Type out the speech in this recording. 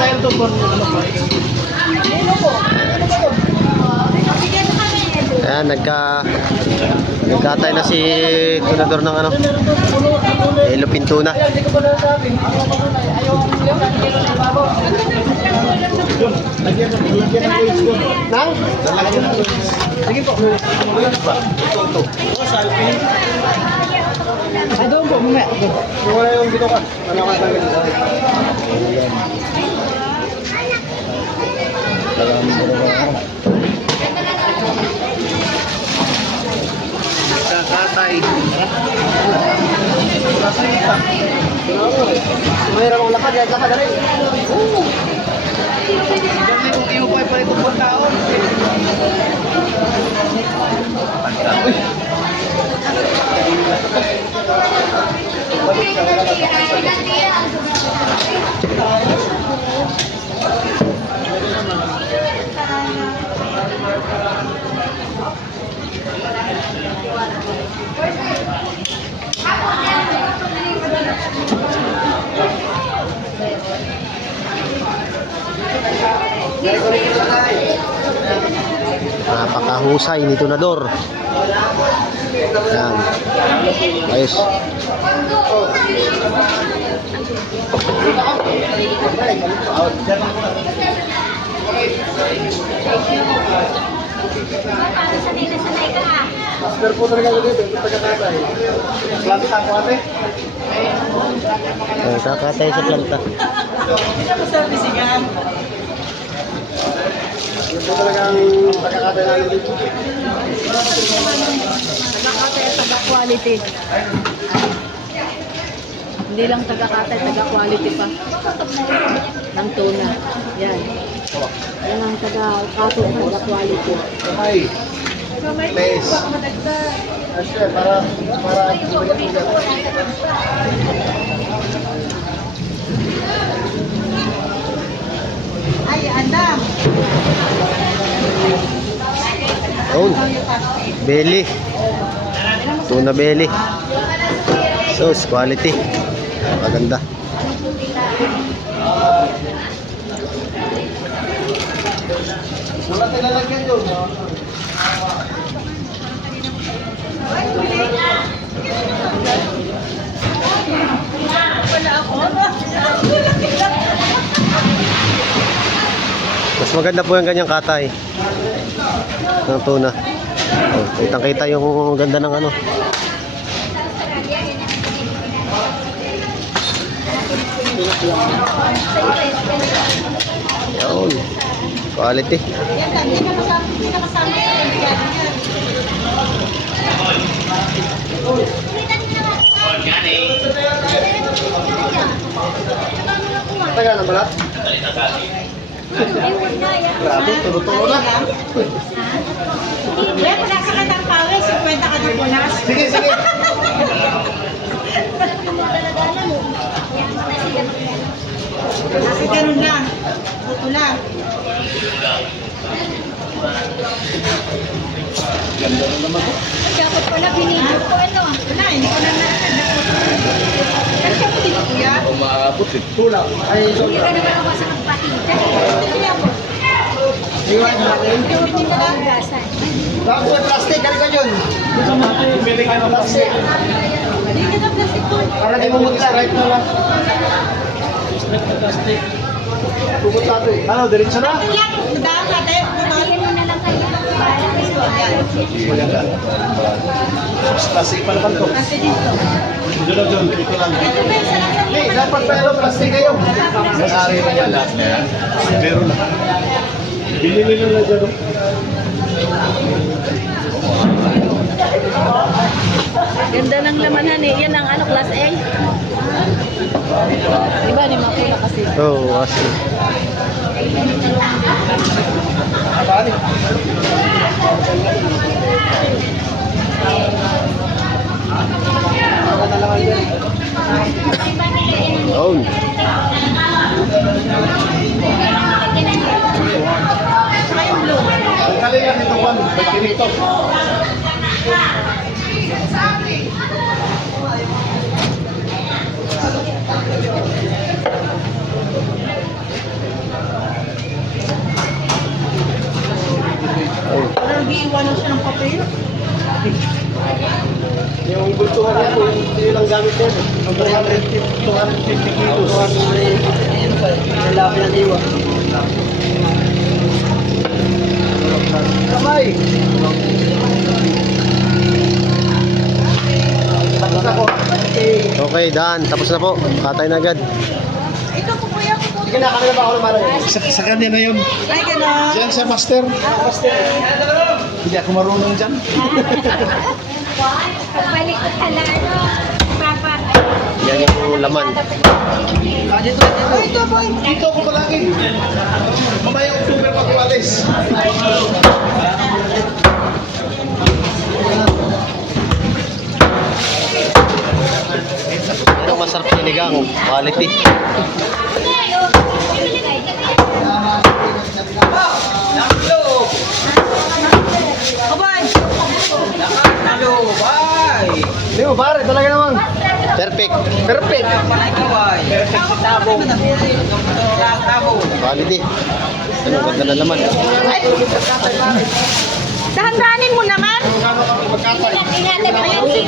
style to po. Ano po? Ayan, nagka nagkatay na si Kunador ng ano. Elo Pintuna. Nang? Sige po. Ito, ito. Oh, salpin. Po. Mamaya. Wala yung bito ka. Ano ka tayo? Kakatay. Mayroon akong lakad, kahit lakad na rin. Oo. Diyan may kung kayo pa pala itong buong tao. Uy. Napakahusay ni Tunador. Ayan. Ayos. Master po talaga dito. Ito taga-tatay. Planta ko ate. Ay, kakatay sa planta. Ito po talaga ang taga-tatay namin dito. Taga-katay at taga-quality. Hindi lang taga-katay, taga-quality pa. Ng tuna. Yan. Yan ang taga-katay, taga-quality. Kamay. Place. Asya, para para Ay, Belly. Tuna belly. Sauce, quality. Maganda. Wala nilalagyan yun. Mas maganda po yung ganyang katay. Ng tuna. Oh, kitang kita yung ganda ng ano. Yun. Quality. Yan lang, hindi na kasama, hindi na kasama sa kanya. Taga na balat. Grabe, tulo-tulo na. Kaya kung nasa ka ng pawis, 50 ka ng punas. Sige, sige. Kasi ganun lang. Buto lang. Ganda rin naman to. Dapat pala binigyo ko ano. Wala, hindi ko na siya po dito, kuya. Umaabot eh. Tulak. Ay, Hindi tulak. ka naman ako sa kapatida. Kuya po. Iwan natin. Hindi na lang. Bago may plastic, ano ka yun? Plastic. Hindi na plastic po. Para di mo mag-strike na lang. Bukod sa ito eh. Ano, diretso na? Lang, daan natin. Patingin mo na lang. Plastic pa naman to. Kasi dito. Doon doon, ito lang. Ito ba yung sarap Hey, dapat pa ito plastic kayo. May-ari na yan lahat na yan. Meron na. Binili na lang dyan. Ganda ng lamanan eh. Yan ang ano, class A. Diba, ni Makula kasi. Oh, kasi. Ano na TikTok. Iiwanan siya ng papel? Yung gustuhan niya po, hindi lang gamit niya. 250 kilos. 250 kilos. Ang labi ng. Kamay! Tapos ako. Okay, daan. Tapos na po. Katay na agad. Ito po kuya ko po. Sige na, kanila ba ako naman? Sa, sa kanya na yun. Ay, gano'n. Diyan sa master. Master. Hindi ako marunong dyan. Pagbalik ko tala, ano, papa. Yan yung laman. Dito, dito. Dito ako palagi. Mamaya October pa sinigang. Quality. Hindi mo pare, talaga naman. Perfect. Perfect. Quality. Ano, ganda na laman. Dahan-dahanin mo naman. Ingatan mo yan.